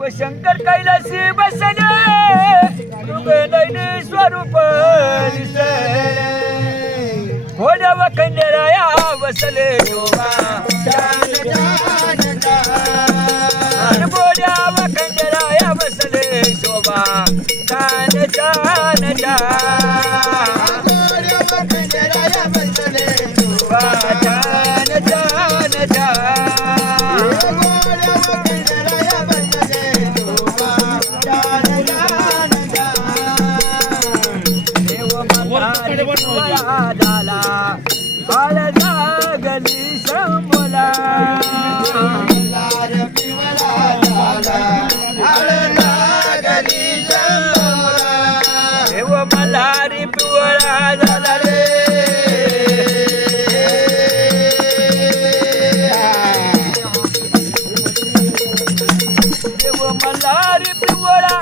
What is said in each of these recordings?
शिवशंकर कैलासी बसले मृगनयनी स्वरूप दिसले घोड्या व बसले शोभा छान व खंडेराया बसले शोभा छान छान छान झाला हळदा गली शंभोला. देव मल्हारी पिवळा झाला रे. देव मल्हारी पिवळा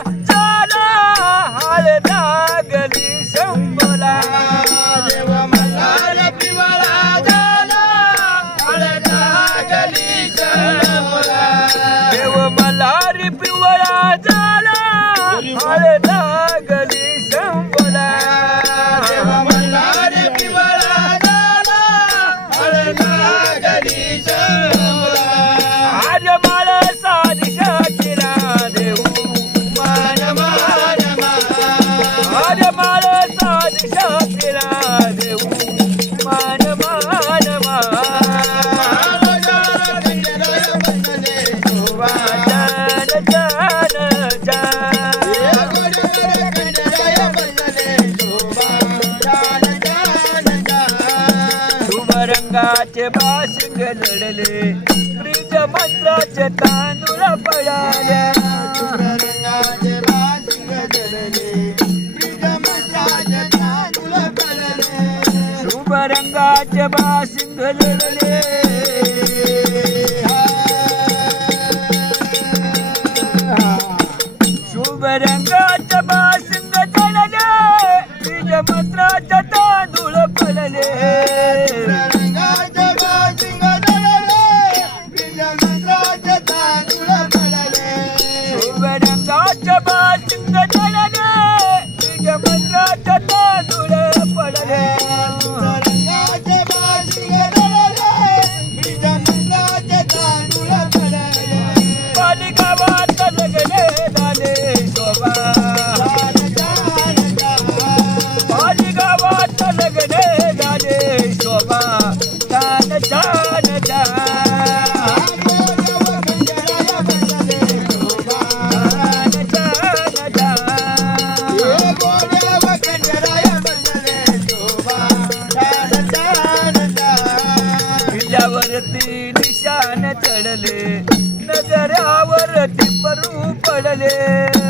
देव मल्हारी पिवळा झाला हळदा गली शंभोला. रंगाचे बाशिंग लढले ब्रिज मंत्राचे तांदूळ पडाल्या शुभ रंगाचे बाशिंग लढले शुभ रंगाचे बाशिंग चढले बीज मंत्राचे तांदूळ पडले चढले. नगरावरती परू पडले.